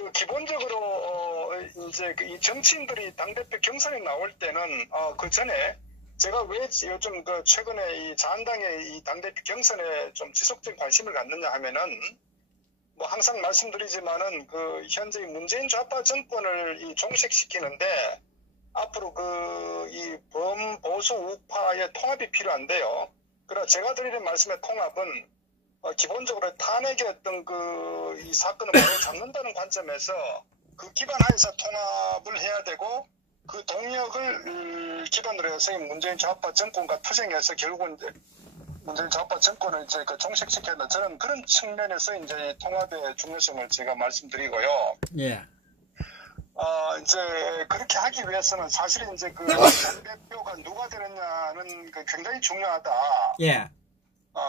그 기본적으로 이제 이 정치인들이 당대표 경선에 나올 때는 그 전에 제가 왜 요즘 그 최근에 이 자한당의 이 당대표 경선에 좀 지속적인 관심을 갖느냐 하면은 뭐 항상 말씀드리지만은 그 현재 문재인 좌파 정권을 이 종식시키는데 앞으로 그 이 범보수 우파의 통합이 필요한데요. 그러나 제가 드리는 말씀의 통합은 기본적으로 탄핵의 어떤 그 이 사건을 바로 잡는다는 관점에서 그 기반 하에서 통합을 해야 되고 그 동력을 기반으로 해서 문재인 좌파 정권과 투쟁해서 결국은 이제 문재인 좌파 정권을 이제 그 종식시켰다. 저는 그런 측면에서 이제 통합의 중요성을 제가 말씀드리고요. 예. 이제 그렇게 하기 위해서는 사실 이제 그 당대표가 누가 되느냐는 그 굉장히 중요하다. 예.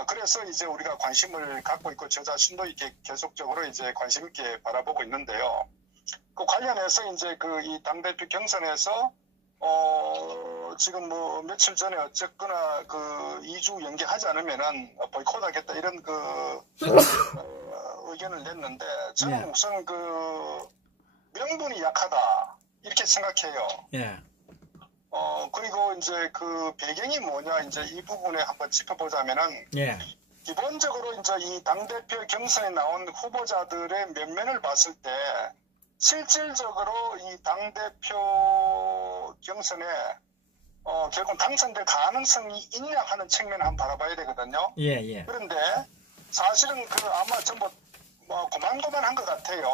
그래서 이제 우리가 관심을 갖고 있고 저 자신도 이렇게 계속적으로 이제 관심 있게 바라보고 있는데요. 그 관련해서 이제 그 이 당대표 경선에서 지금 뭐 며칠 전에 어쨌거나 그 2주 연기하지 않으면은 보이콧하겠다 이런 그 의견을 냈는데 저는 우선 그 명분이 약하다 이렇게 생각해요. 예. 그리고 이제 그 배경이 뭐냐 이제 이 부분에 한번 짚어보자면은 예. 기본적으로 이제 이 당대표 경선에 나온 후보자들의 면면을 봤을 때 실질적으로 이 당대표 경선에 결국 당선될 가능성이 있냐 하는 측면을 한번 바라봐야 되거든요. 예, 예. 그런데 사실은 그 아마 전부 뭐 고만고만한 것 같아요.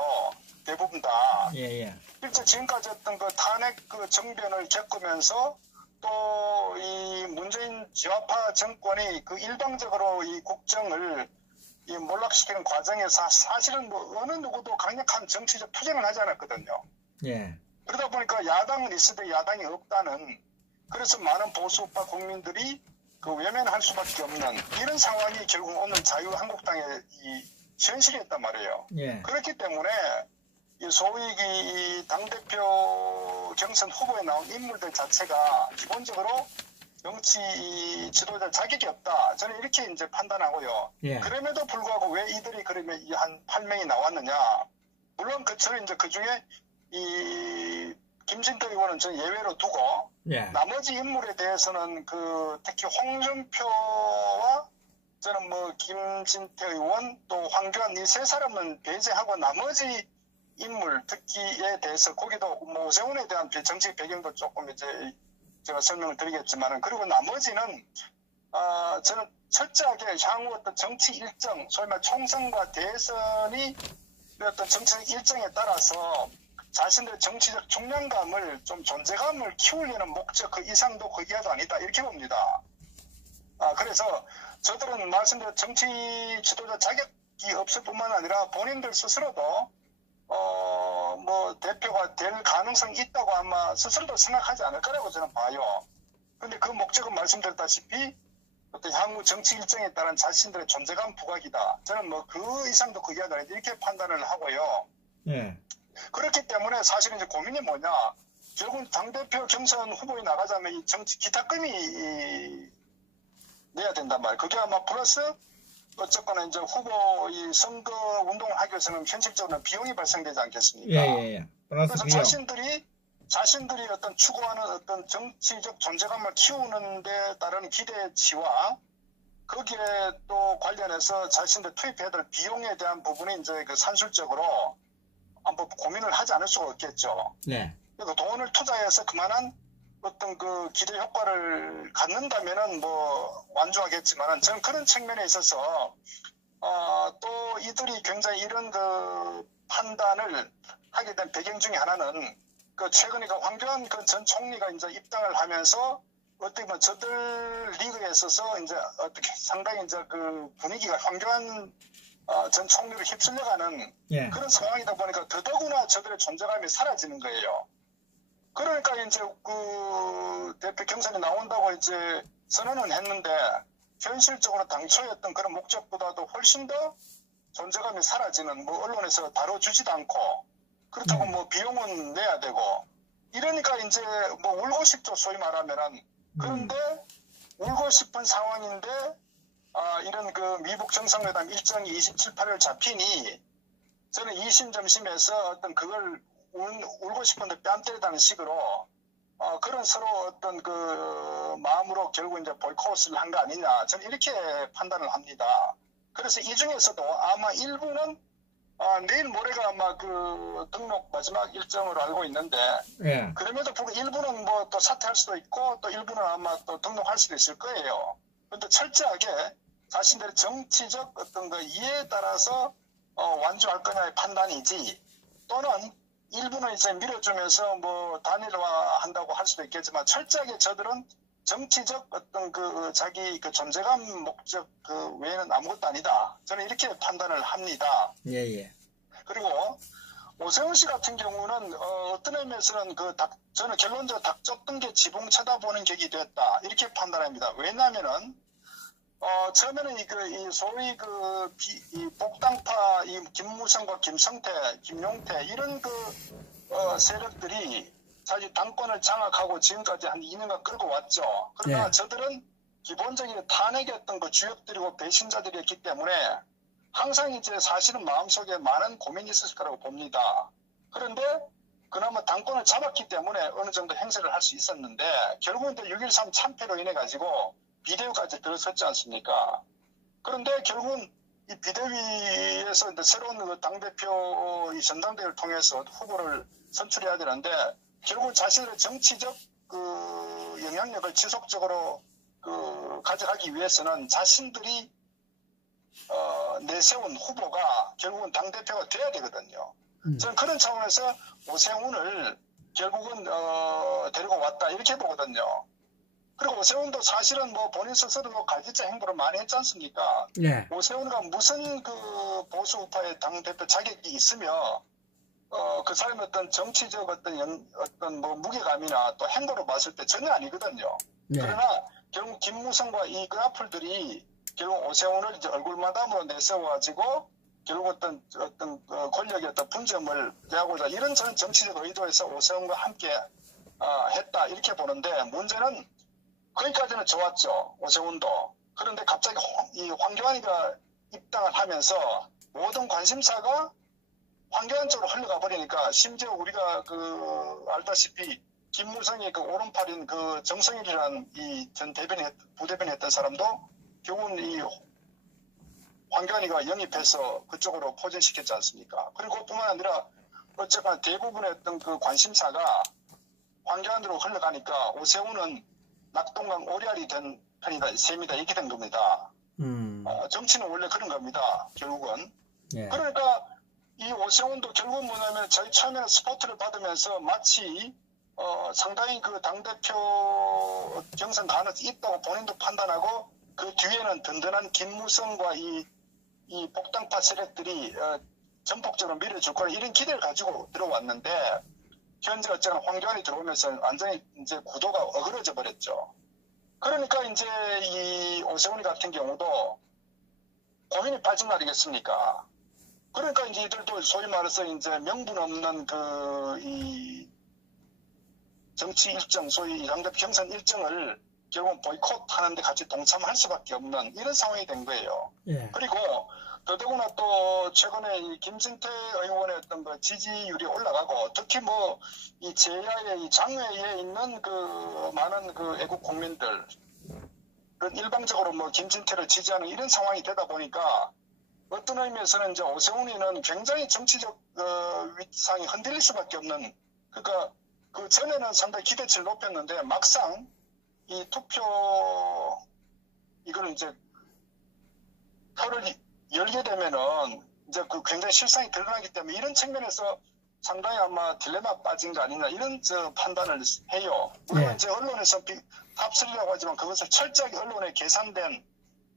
대부분 다. 예, 예. 실제 지금까지 어떤 그 탄핵 그 정변을 겪으면서 또 이 문재인 좌파 정권이 그 일방적으로 이 국정을 이 몰락시키는 과정에서 사실은 뭐 어느 누구도 강력한 정치적 투쟁을 하지 않았거든요. 예. 그러다 보니까 야당은 있어도 야당이 없다는 그래서 많은 보수파 국민들이 그 외면할 수밖에 없는 이런 상황이 결국 오늘 자유한국당의 이 현실이었단 말이에요. 예. 그렇기 때문에 이 소위 이 당대표 경선 후보에 나온 인물들 자체가 기본적으로 정치 지도자 자격이 없다. 저는 이렇게 이제 판단하고요. 예. 그럼에도 불구하고 왜 이들이 그러면 한 8명이 나왔느냐. 물론 그처럼 이제 그 중에 이 김진태 의원은 저 예외로 두고 예. 나머지 인물에 대해서는 그 특히 홍준표와 저는 뭐 김진태 의원 또 황교안 이 세 사람은 배제하고 나머지 인물 특히에 대해서 거기도 뭐 오세훈에 대한 정치 배경도 조금 이제 제가 설명을 드리겠지만은 그리고 나머지는 저는 철저하게 향후 어떤 정치 일정 소위 말 총선과 대선이 어떤 정치적 일정에 따라서 자신들의 정치적 중량감을 좀 존재감을 키우려는 목적 그 이상도 그 이하도 아니다 이렇게 봅니다. 그래서 저들은 말씀대로 정치 지도자 자격이 없을 뿐만 아니라 본인들 스스로도 뭐 대표가 될 가능성이 있다고 아마 스스로도 생각하지 않을 거라고 저는 봐요. 근데 그 목적은 말씀드렸다시피 어떤 향후 정치 일정에 따른 자신들의 존재감 부각이다. 저는 뭐 그 이상도 그 이하도 아니다 이렇게 판단을 하고요. 예. 그렇기 때문에 사실 이제 고민이 뭐냐. 결국 당대표 경선 후보에 나가자면 이 정치 기타금이 내야 된단 말이에요. 그게 아마 플러스 어쨌거나 이제 후보 이 선거 운동을 하기 위해서는 현실적으로 비용이 발생되지 않겠습니까? 예. 그래서 비용. 자신들이 어떤 추구하는 어떤 정치적 존재감을 키우는 데 따른 기대치와 거기에 또 관련해서 자신들 투입해야 될 비용에 대한 부분이 이제 그 산술적으로 한번 고민을 하지 않을 수가 없겠죠. 네. 그래서 돈을 투자해서 그만한 어떤 그 기대 효과를 갖는다면은 뭐 완주하겠지만은 저는 그런 측면에 있어서 또 이들이 굉장히 이런 그 판단을 하게 된 배경 중에 하나는 그 최근에 그 황교안 그 전 총리가 이제 입당을 하면서 어떻게 보면 저들 리그에 있어서 이제 어떻게 상당히 이제 그 분위기가 황교안 전 총리를 휩쓸려가는 예. 그런 상황이다 보니까 더더구나 저들의 존재감이 사라지는 거예요. 그러니까 이제 그 대표 경선에 나온다고 이제 선언은 했는데 현실적으로 당초에 어떤 그런 목적보다도 훨씬 더 존재감이 사라지는 뭐 언론에서 다뤄주지도 않고 그렇다고 뭐 비용은 내야 되고 이러니까 이제 뭐 울고 싶죠 소위 말하면은. 그런데 울고 싶은 상황인데 이런 그 미북 정상회담 일정이 27, 8일 잡히니 저는 이심점심해서 어떤 그걸 울고 싶은데 뺨 때리다는 식으로 그런 서로 어떤 그 마음으로 결국 이제 보이콧을 한 거 아니냐. 저는 이렇게 판단을 합니다. 그래서 이 중에서도 아마 일부는 내일 모레가 아마 그 등록 마지막 일정으로 알고 있는데 예. 그럼에도 불구하고 일부는 뭐 또 사퇴할 수도 있고 또 일부는 아마 또 등록할 수도 있을 거예요. 그런데 철저하게 자신들의 정치적 어떤 그 이해에 따라서 완주할 거냐의 판단이지 또는 일부는 이제 밀어주면서 뭐 단일화한다고 할 수도 있겠지만 철저하게 저들은 정치적 어떤 그 자기 그 존재감 목적 그 외에는 아무것도 아니다. 저는 이렇게 판단을 합니다. 예. 그리고 오세훈 씨 같은 경우는 어떤 의미에서는 저는 결론적으로 닥쳤던 게 지붕 쳐다보는 격이 됐다. 이렇게 판단합니다. 왜냐하면은 처음에는 이 소위 이 복당파 이 김무성과 김성태, 김용태 이런 세력들이 사실 당권을 장악하고 지금까지 한 2년간 끌고 왔죠. 그러나 저들은 기본적인 탄핵의 어떤 그 주역들이고 배신자들이었기 때문에 항상 이제 사실은 마음속에 많은 고민이 있었을 거라고 봅니다. 그런데 그나마 당권을 잡았기 때문에 어느 정도 행세를 할 수 있었는데 결국은 6.13 참패로 인해 가지고 비대위까지 들어섰지 않습니까? 그런데 결국은 이 비대위에서 새로운 그 당대표 이 전당대회를 통해서 후보를 선출해야 되는데 결국 자신의 정치적 그 영향력을 지속적으로 가져가기 위해서는 자신들이 내세운 후보가 결국은 당대표가 돼야 되거든요. 저는 그런 차원에서 오세훈을 결국은 데리고 왔다 이렇게 보거든요. 그리고 오세훈도 사실은 뭐 본인 스스로도 갈기자 행보를 많이 했지 않습니까? 네. 오세훈과 무슨 그 보수 우파의 당대표 자격이 있으며 그 사람의 어떤 정치적 어떤 뭐 무게감이나 또 행보로 봤을 때 전혀 아니거든요. 네. 그러나 결국 김무성과 이 그라플들이 결국 오세훈을 이제 얼굴마담으로 내세워가지고 결국 어떤 권력의 어떤 분점을 내고자 이런 저는 정치적 의도에서 오세훈과 함께 했다 이렇게 보는데 문제는 거기까지는 좋았죠. 오세훈도. 그런데 갑자기 이 황교안이가 입당을 하면서 모든 관심사가 황교안 쪽으로 흘러가 버리니까 심지어 우리가 알다시피 김무성의 오른팔인 정성일이라는 이 전 부대변인 했던 사람도 결국은 이 황교안이가 영입해서 그쪽으로 포진시켰지 않습니까? 그리고 그뿐만 아니라 어쨌거나 대부분의 어떤 관심사가 황교안으로 흘러가니까 오세훈은 낙동강 오리알이 된 셈이다 이렇게 된 겁니다. 정치는 원래 그런 겁니다. 결국은. 예. 그러니까 이 오세훈도 결국은 뭐냐면 저희 처음에는 스포트를 받으면서 마치 상당히 당대표 경선 가능성이 있다고 본인도 판단하고 그 뒤에는 든든한 김무성과 이 복당파 세력들이 전폭적으로 밀어줄 거라 이런 기대를 가지고 들어왔는데 현재 어쨌든 황교안이 들어오면서 완전히 이제 구도가 어그러져 버렸죠. 그러니까 이제 이 오세훈이 같은 경우도 고민이 빠진 거 아니겠습니까? 그러니까 이제 이들도 소위 말해서 이제 명분 없는 이 정치 일정, 소위 당대표 경선 일정을 결국은 보이콧 하는데 같이 동참할 수밖에 없는 이런 상황이 된 거예요. 예. 그리고 더더구나 또 최근에 이 김진태 의원의 어떤 지지율이 올라가고 특히 뭐 이 제야의 이 장외에 있는 많은 애국 국민들 일방적으로 뭐 김진태를 지지하는 이런 상황이 되다 보니까 어떤 의미에서는 이제 오세훈이는 굉장히 정치적 위상이 흔들릴 수밖에 없는 그러니까 그 전에는 상당히 기대치를 높였는데 막상 이 투표 이거는 이제 표를 열게 되면은 이제 굉장히 실상이 드러나기 때문에 이런 측면에서 상당히 아마 딜레마 빠진 거 아니냐 이런 판단을 해요. 물론 이제 언론에서 탑3라고 하지만 그것을 철저하게 언론에 계산된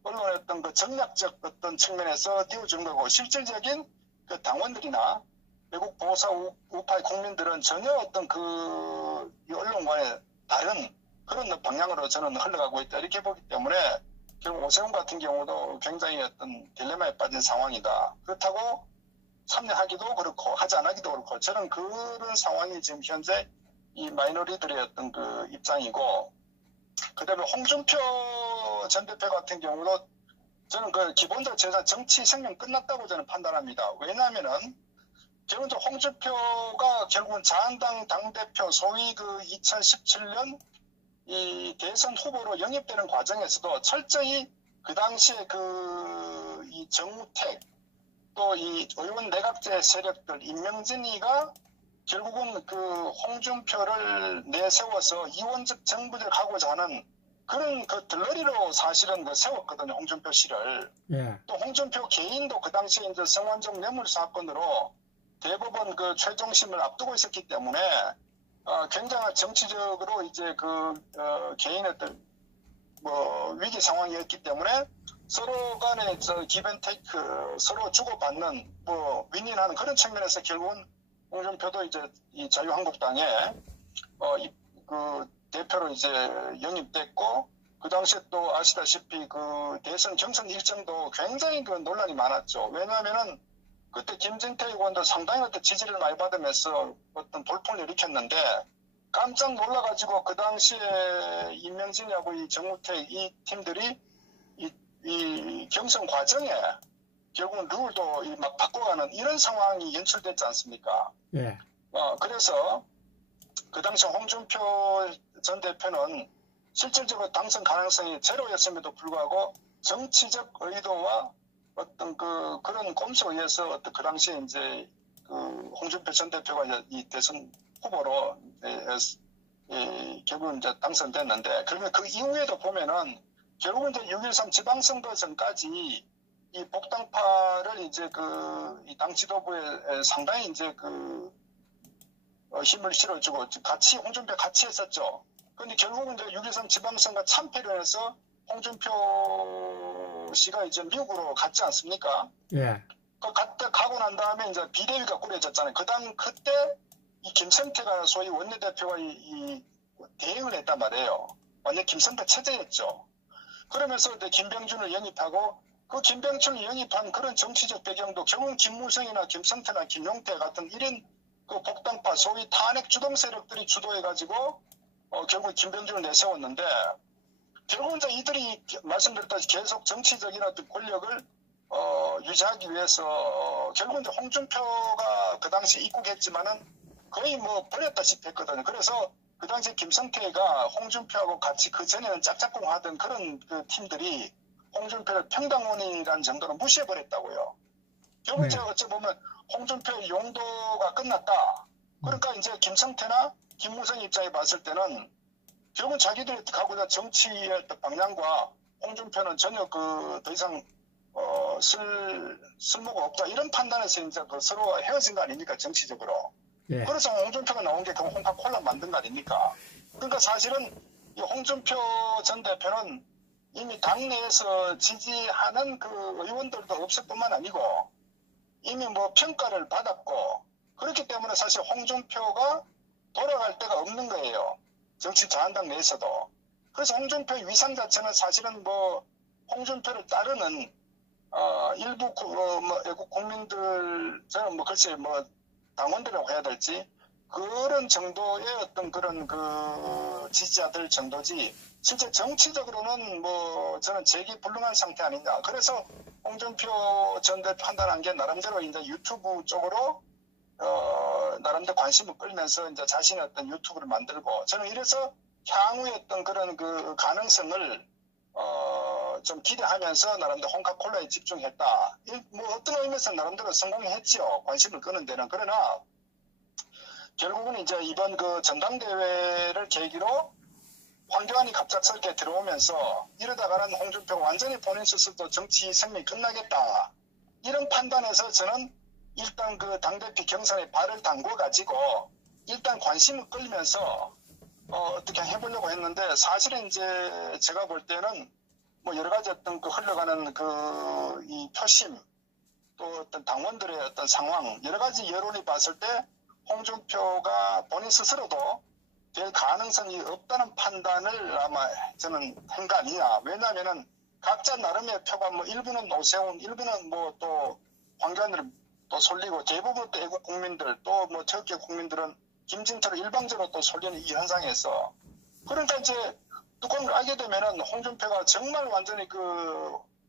언론의 어떤 전략적 어떤 측면에서 띄워준 거고 실질적인 당원들이나 외국 보수 우파의 국민들은 전혀 어떤 이 언론과의 다른 그런 방향으로 저는 흘러가고 있다 이렇게 보기 때문에 결국 오세훈 같은 경우도 굉장히 어떤 딜레마에 빠진 상황이다. 그렇다고 참여하기도 그렇고 하지 않기도 그렇고 저는 그런 상황이 지금 현재 이 마이너리들의 어떤 입장이고 그다음에 홍준표 전 대표 같은 경우도 저는 기본적으로 제가 정치 생명 끝났다고 저는 판단합니다. 왜냐하면은 결국 이제 홍준표가 결국은 자한당 당대표 소위 그 2017년 이 대선 후보로 영입되는 과정에서도 철저히 그 당시에 이 정우택 또 이 의원 내각제 세력들 임명진이가 결국은 그 홍준표를 내세워서 이원적 정부를 하고자 하는 그런 그 들러리로 사실은 그 세웠거든요. 홍준표 씨를. 예. 또 홍준표 개인도 그 당시에 이제 성완종 뇌물 사건으로 대법원 그 최종심을 앞두고 있었기 때문에 굉장한 정치적으로 이제 개인의 위기 상황이었기 때문에 서로 간에 기브앤테이크 서로 주고받는 윈윈하는 그런 측면에서 결국은 홍준표도 이제 이 자유한국당에 그 대표로 이제 영입됐고 그 당시에 또 아시다시피 그 대선 경선 일정도 굉장히 그 논란이 많았죠. 왜냐하면은 그때 김진태 의원도 상당히 어떤 지지를 많이 받으면서 어떤 돌풍을 일으켰는데 깜짝 놀라가지고 그 당시에 임명진하고 이 정우택 이 팀들이 이 경선 과정에 결국은 룰도 막 바꿔가는 이런 상황이 연출됐지 않습니까? 예. 그래서 그 당시 홍준표 전 대표는 실질적으로 당선 가능성이 제로였음에도 불구하고 정치적 의도와 어떤 그런 꼼수에 의해서 어떤 그 당시에 이제 그 홍준표 전 대표가 이 대선 후보로 결국은 이제 당선됐는데 그러면 그 이후에도 보면은 결국은 이제 6.13 지방선거 전까지 이 복당파를 이제 이 당 지도부에 상당히 이제 힘을 실어주고 같이 홍준표 같이 했었죠. 그런데 결국은 이제 6.13 지방선거 참패를 해서 홍준표 씨가 이제 미국으로 갔지 않습니까? 예. 가고 난 다음에 이제 비대위가 꾸려졌잖아요. 그때 이 김성태가 소위 원내대표가 이 대응을 했단 말이에요. 완전 김성태 체제였죠. 그러면서 김병준을 영입하고 그 김병준을 영입한 그런 정치적 배경도 결국은 김무성이나 김성태나 김용태 같은 이런 그 복당파 소위 탄핵 주동 세력들이 주도해가지고 결국 김병준을 내세웠는데 결국은 이제 이들이 말씀드렸다시피 계속 정치적인 어떤 권력을 유지하기 위해서 결국은 이제 홍준표가 그 당시에 입국했지만은 거의 버렸다시피 했거든요. 그래서 그 당시에 김성태가 홍준표하고 같이 그 전에는 짝짝꿍 하던 그런 그 팀들이 홍준표를 평당원이라는 정도로 무시해버렸다고요. 결국 이제 어찌 보면 홍준표의 용도가 끝났다. 그러니까 이제 김성태나 김무성 입장에 봤을 때는 결국은 자기들이 가고자 정치의 방향과 홍준표는 전혀 더 이상 쓸모가 없다. 이런 판단에서 이제 서로 헤어진 거 아닙니까? 정치적으로. 예. 그래서 홍준표가 나온 게 홍카콜라 만든 거 아닙니까? 그러니까 사실은 이 홍준표 전 대표는 이미 당내에서 지지하는 그 의원들도 없을 뿐만 아니고 이미 평가를 받았고 그렇기 때문에 사실 홍준표가 돌아갈 데가 없는 거예요. 정치 자한당 내에서도. 그래서 홍준표의 위상 자체는 사실은 홍준표를 따르는 일부 애국 국민들 저는 글쎄 당원들이라고 해야 될지 그런 정도의 어떤 그런 지지자들 정도지 실제 정치적으로는 저는 재기불능한 상태 아닌가. 그래서 홍준표 전 대표 판단한 게 나름대로 이제 유튜브 쪽으로 나름대로 관심을 끌면서 이제 자신의 어떤 유튜브를 만들고 저는 이래서 향후의 어떤 그런 가능성을 좀 기대하면서 나름대로 홍카콜라에 집중했다. 어떤 의미에서 나름대로 성공했죠. 관심을 끄는 데는. 그러나 결국은 이제 이번 전당대회를 계기로 황교안이 갑작스럽게 들어오면서 이러다가는 홍준표가 완전히 본인 스스로도 정치 생명이 끝나겠다. 이런 판단에서 저는 일단 당대표 경선에 발을 담궈가지고 일단 관심을 끌면서 어떻게 해보려고 했는데 사실은 이제 제가 볼 때는 여러 가지 어떤 흘러가는 이 표심 또 어떤 당원들의 어떤 상황 여러 가지 여론이 봤을 때 홍준표가 본인 스스로도 될 가능성이 없다는 판단을 아마 저는 한 거 아니냐. 왜냐하면은 각자 나름의 표가 일부는 노세훈, 일부는 또 황교안을 또 솔리고 대부분 또 애국 국민들 또 태극기 국민들은 김진태로 일방적으로 또 솔리는 이 현상에서 그러니까 이제 뚜껑을 알게 되면은 홍준표가 정말 완전히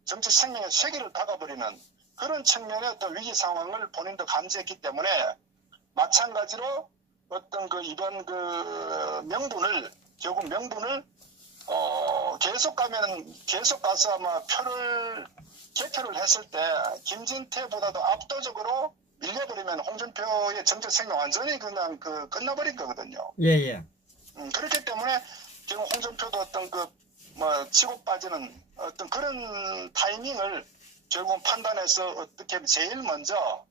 정치 생명의 쇠기를 박아버리는 그런 측면의 어떤 위기 상황을 본인도 감지했기 때문에 마찬가지로 어떤 그 이번 그 결국 명분을 계속 가서 아마 개표를 했을 때 김진태보다도 압도적으로 밀려버리면 홍준표의 정책 생명 완전히 그냥 끝나버린 거거든요. 예. 그렇기 때문에 결국 홍준표도 어떤 치고 빠지는 어떤 그런 타이밍을 결국 판단해서 어떻게 제일 먼저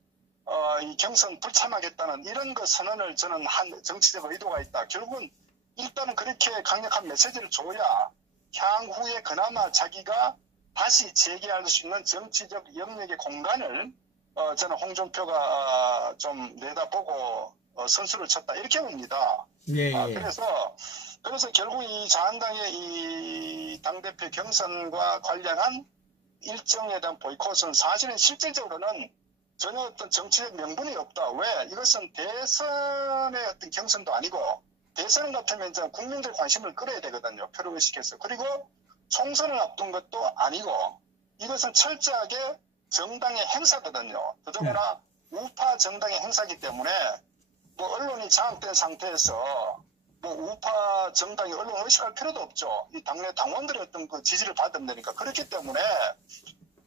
이 경선 불참하겠다는 이런 선언을 저는 한 정치적 의도가 있다. 결국은 일단은 그렇게 강력한 메시지를 줘야 향후에 그나마 자기가 다시 재개할 수 있는 정치적 영역의 공간을 저는 홍준표가 좀 내다보고 선수를 쳤다 이렇게 봅니다. 예. 그래서 결국 이 자한당의 이 당대표 경선과 관련한 일정에 대한 보이콧은 사실은 실질적으로는 전혀 어떤 정치적 명분이 없다. 왜? 이것은 대선의 어떤 경선도 아니고 대선 같으면 이제 국민들 관심을 끌어야 되거든요. 표를 의식해서. 그리고 총선을 앞둔 것도 아니고 이것은 철저하게 정당의 행사거든요. 더더구나 우파 정당의 행사이기 때문에 언론이 장악된 상태에서 우파 정당이 언론 의식할 필요도 없죠. 이 당내 당원들의 어떤 지지를 받으면 되니까. 그렇기 때문에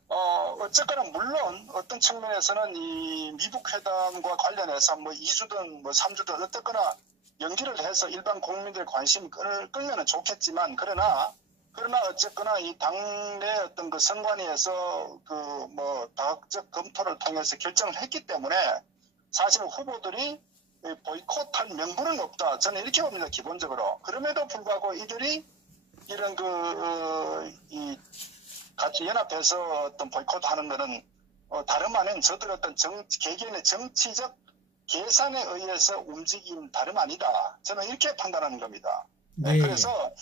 어쨌거나 물론 어떤 측면에서는 이 미북 회담과 관련해서 2주든 3주든 어쨌거나 연기를 해서 일반 국민들 관심 끌면은 좋겠지만 그러나 어쨌거나 이 당내 어떤 선관위에서 다각적 검토를 통해서 결정을 했기 때문에 사실 후보들이 보이콧할 명분은 없다. 저는 이렇게 봅니다. 기본적으로. 그럼에도 불구하고 이들이 이런 같이 연합해서 어떤 보이콧하는 것은 다름 아닌 저들 어떤 개개인의 정치적 계산에 의해서 움직임 다름 아니다. 저는 이렇게 판단하는 겁니다. 네. 그래서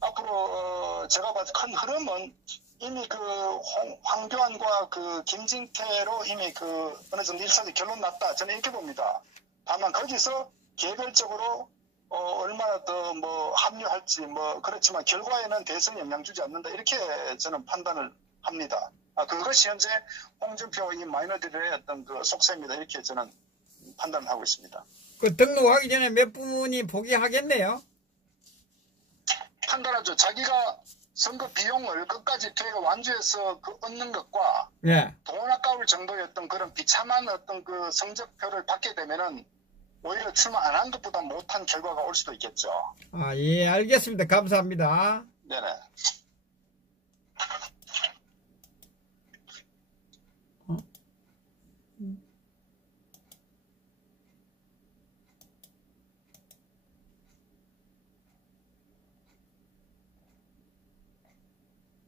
앞으로 제가 봐도 큰 흐름은 이미 황교안과 김진태로 이미 어느 정도 일사적 결론 났다. 저는 이렇게 봅니다. 다만 거기서 개별적으로 얼마나 더 합류할지 그렇지만 결과에는 대선에 영향 주지 않는다. 이렇게 저는 판단을 합니다. 그것이 현재 홍준표 이 마이너리들의 어떤 속세입니다. 이렇게 저는 판단을 하고 있습니다. 등록하기 전에 몇 분이 포기하겠네요? 판단하죠. 자기가 선거 비용을 끝까지 되게 완주해서 얻는 것과 돈 아까울 정도의 어떤 그런 비참한 어떤 성적표를 받게 되면은 오히려 출마 안 한 것보다 못한 결과가 올 수도 있겠죠. 예, 알겠습니다. 감사합니다. 네네.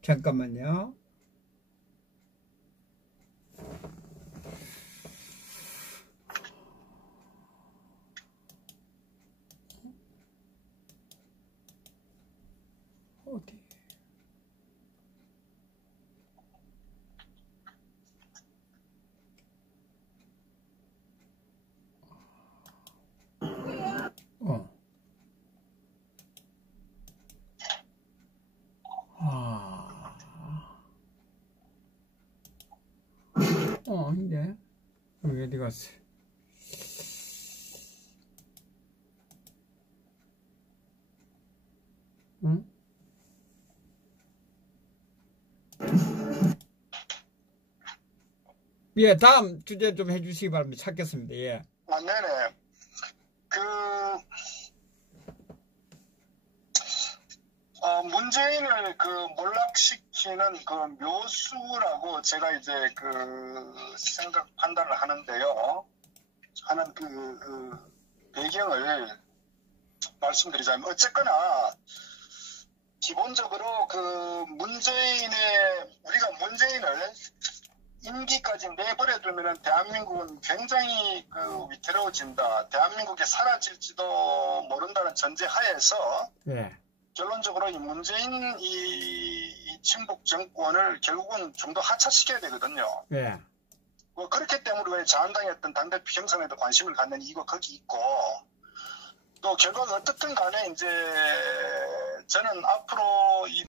잠깐만요. 어디? 이제 여기 어디 갔어? 응? 예, 다음 주제 좀 해주시기 바랍니다. 찾겠습니다. 예. 네네. 문재인을 몰락시키는 묘수라고 제가 이제 판단을 하는데요. 하는 배경을 말씀드리자면 어쨌거나 기본적으로 우리가 문재인을 임기까지 내버려두면 대한민국은 굉장히 위태로워진다. 대한민국이 사라질지도 모른다는 전제 하에서 결론적으로 이 문재인 이 친북 정권을 결국은 좀 더 하차시켜야 되거든요. 그렇기 때문에 왜 자한당의 어떤 당대표 경선에도 관심을 갖는 이유가 거기 있고 또 결과가 어떻든 간에 이제 저는 앞으로 이